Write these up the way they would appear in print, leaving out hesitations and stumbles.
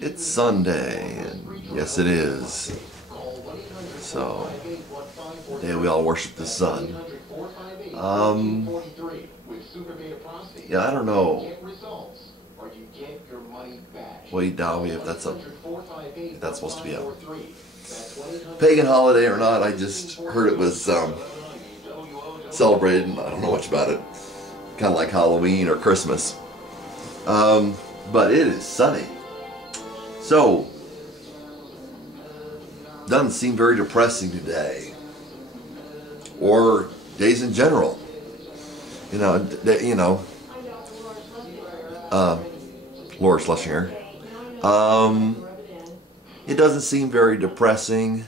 It's Sunday, and yes it is. So, today we all worship the sun. Yeah, I don't know, Wade Dowie, if that's supposed to be a pagan holiday or not. I just heard it was celebrated, and I don't know much about it. Kind of like Halloween or Christmas. But it is sunny. So, doesn't seem very depressing today, or days in general. Laura Schlesinger. It doesn't seem very depressing,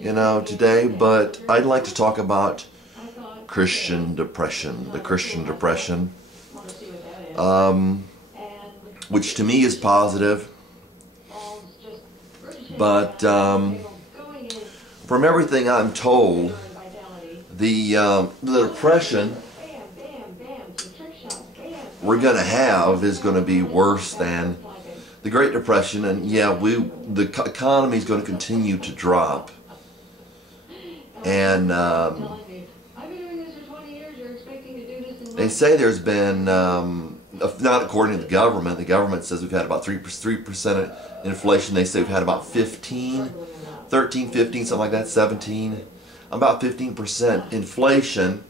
today. But I'd like to talk about Christian depression, the Christian depression, which to me is positive. But from everything I'm told, the depression we're going to have is going to be worse than the Great Depression, and the economy is going to continue to drop. And they say there's been, not according to the government says we've had about 3% inflation. They say we've had about 13, 15, something like that, 17, about 15% inflation,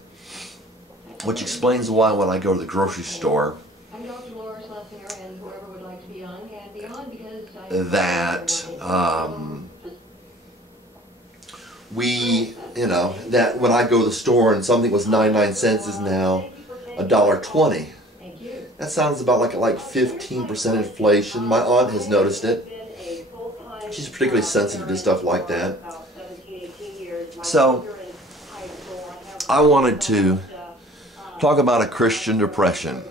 which explains why when I go to the grocery store that that when I go to the store and something was 99 cents is now $1.20. That sounds about like 15% inflation. My aunt has noticed it. She's particularly sensitive to stuff like that. So I wanted to talk about a Christian depression.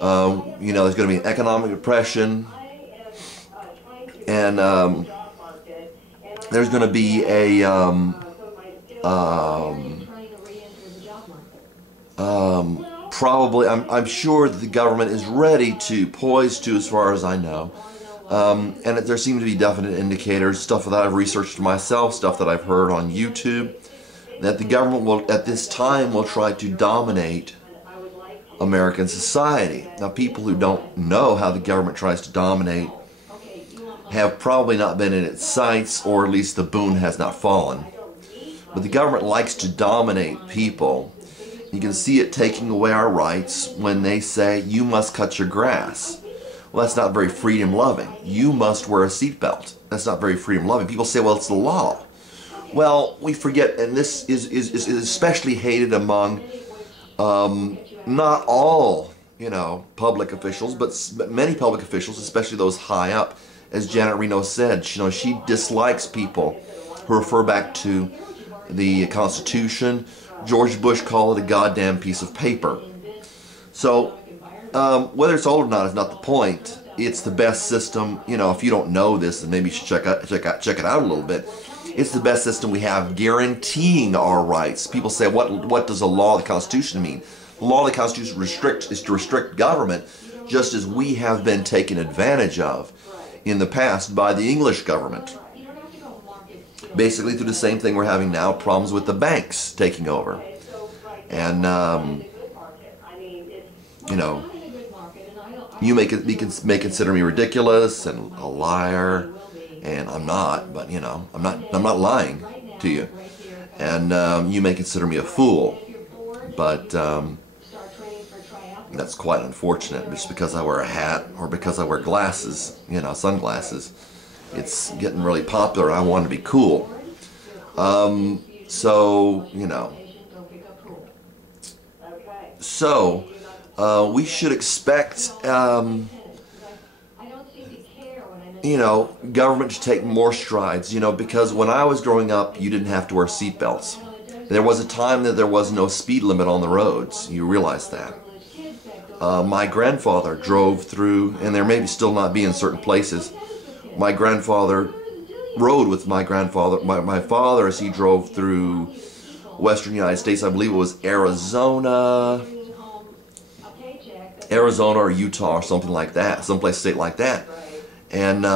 There's going to be an economic depression, and there's going to be a probably, I'm sure that the government is poised to, as far as I know, and there seem to be definite indicators, stuff that I've researched myself, stuff that I've heard on YouTube, that the government will, at this time, will try to dominate American society. Now, people who don't know how the government tries to dominate have probably not been in its sights, or at least the boon has not fallen. But the government likes to dominate people. You can see it taking away our rights when they say, you must cut your grass. Well, that's not very freedom-loving. You must wear a seatbelt. That's not very freedom-loving. People say, well, it's the law. Well, we forget, and this is especially hated among not all, public officials, but many public officials, especially those high up. As Janet Reno said, she dislikes people who refer back to the Constitution. George Bush called it a goddamn piece of paper. So, whether it's old or not is not the point. It's the best system. If you don't know this, then maybe you should check it out a little bit. It's the best system we have, guaranteeing our rights. People say, what does the law of the Constitution mean? The law of the Constitution is to restrict government, just as we have been taken advantage of in the past by the English government. Basically through the same thing we're having now, problems with the banks taking over. And, you may consider me ridiculous and a liar, and I'm not, but I'm not lying to you. And you may consider me a fool, but that's quite unfortunate. Just because I wear a hat or because I wear glasses, sunglasses, it's getting really popular. I want to be cool. We should expect, government to take more strides, because when I was growing up, you didn't have to wear seatbelts. There was a time that there was no speed limit on the roads. You realize that. My grandfather drove through, and there may still not be in certain places. My grandfather rode with my father as he drove through western United States. I believe it was Arizona, Arizona or Utah or something like that, someplace state like that. And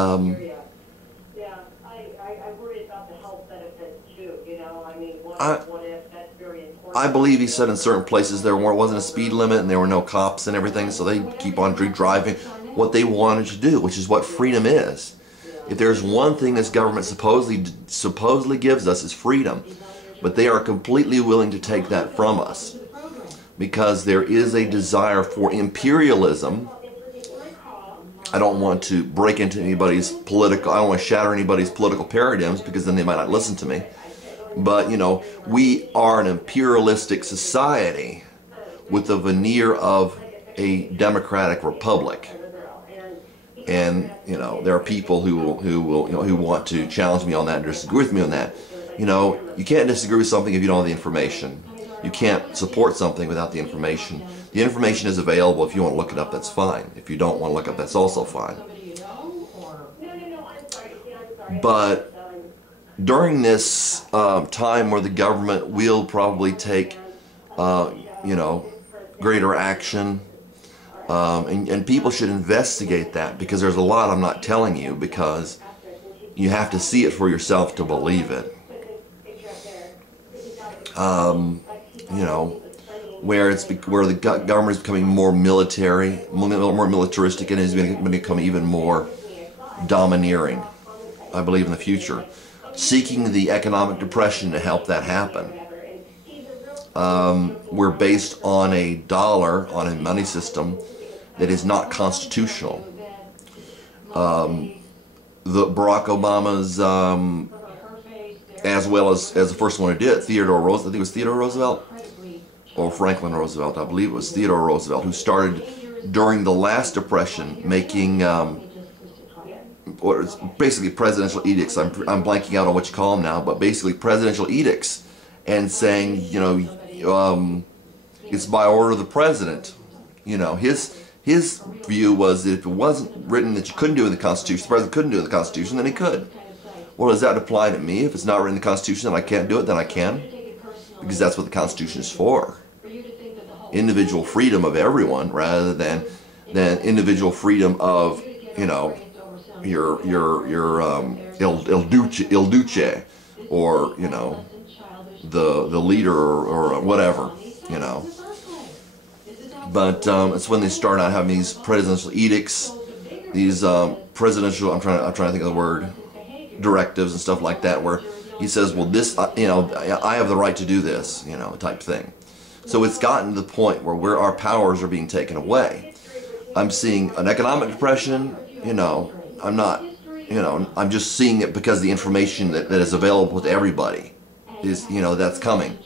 I believe he said in certain places there wasn't a speed limit and there were no cops and everything, so they keep on driving what they wanted to do, which is what freedom is. If there's one thing this government supposedly gives us is freedom, but they are completely willing to take that from us because there is a desire for imperialism. I don't want to break into anybody's political, I don't want to shatter anybody's political paradigms because then they might not listen to me. But, you know, we are an imperialistic society with a veneer of a democratic republic. And, you know, there are people who want to challenge me on that and disagree with me on that. You know, you can't disagree with something if you don't have the information. You can't support something without the information. The information is available. If you want to look it up, that's fine. If you don't want to look it up, that's also fine. But during this time where the government will probably take, you know, greater action, and people should investigate that, because there's a lot I'm not telling you, because you have to see it for yourself to believe it. You know, where the government is becoming more military, more militaristic, and is going to become even more domineering, I believe, in the future. Seeking the economic depression to help that happen. We're based on a dollar, on a money system that is not constitutional. The Barack Obama's, as well as the first one who did it, Theodore Roosevelt, I think it was Theodore Roosevelt, or Franklin Roosevelt, I believe it was Theodore Roosevelt, who started during the last Depression making basically presidential edicts. I'm blanking out on what you call them now, but basically presidential edicts, and saying, you know, it's by order of the president. You know, his view was that if it wasn't written that you couldn't do it in the Constitution, the president couldn't do it in the Constitution, then he could. Well, does that apply to me? If it's not written in the Constitution and I can't do it, then I can, because that's what the Constitution is for. Individual freedom of everyone, rather than individual freedom of, you know, your il duce, or, you know, the leader, or whatever, you know. But it's when they start out having these presidential edicts, these presidential, I'm trying to think of the word, directives and stuff like that, where he says, well, this, you know, I have the right to do this, you know, type thing. So it's gotten to the point where our powers are being taken away. I'm seeing an economic depression, you know. I'm not, you know, I'm just seeing it because the information that is available to everybody is, you know, that's coming.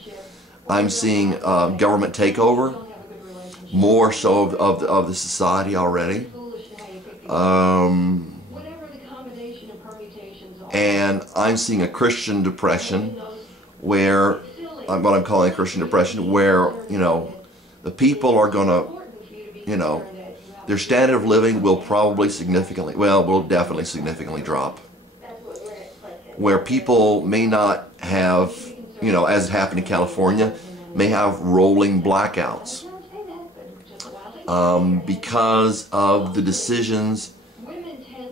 I'm seeing government takeover, more so of the society already. And I'm seeing a Christian depression, where, what I'm calling a Christian depression, where, you know, the people are going to, you know, their standard of living will probably will definitely significantly drop. Where people may not have, you know, as it happened in California, may have rolling blackouts because of the decisions,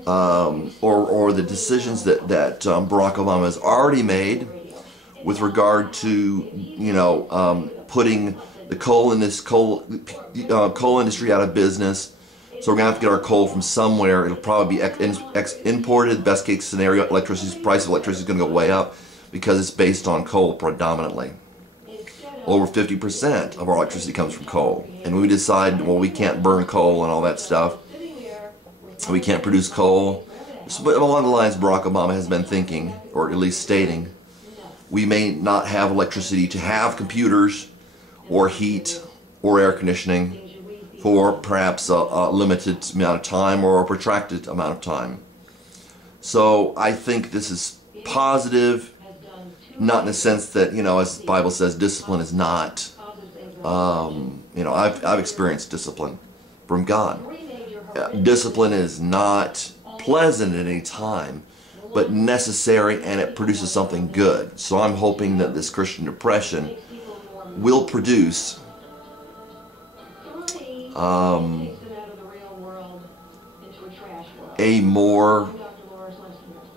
or the decisions that Barack Obama has already made with regard to, you know, putting the coal industry out of business. So we're going to have to get our coal from somewhere. It'll probably be imported. Best case scenario, price of electricity is going to go way up because it's based on coal predominantly. Over 50% of our electricity comes from coal. And we decide, well, we can't burn coal and all that stuff. We can't produce coal. So along the lines Barack Obama has been thinking, or at least stating, we may not have electricity to have computers or heat or air conditioning for perhaps a limited amount of time or a protracted amount of time. So I think this is positive, not in the sense that, you know, as the Bible says, discipline is not, you know, I've experienced discipline from God. Discipline is not pleasant at any time, but necessary, and it produces something good. So I'm hoping that this Christian depression will produce um, a more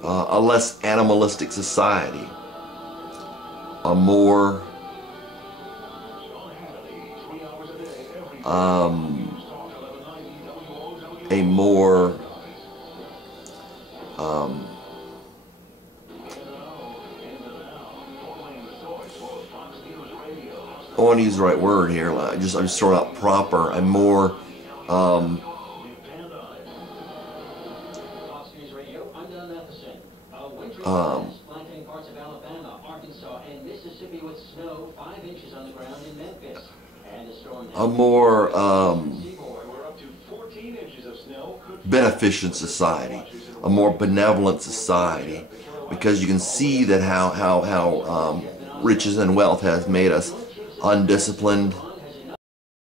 a less animalistic society, a more a more I want to use the right word here. I'm just throwing out proper. A more a more beneficent society, a more benevolent society, because you can see that how riches and wealth has made us undisciplined,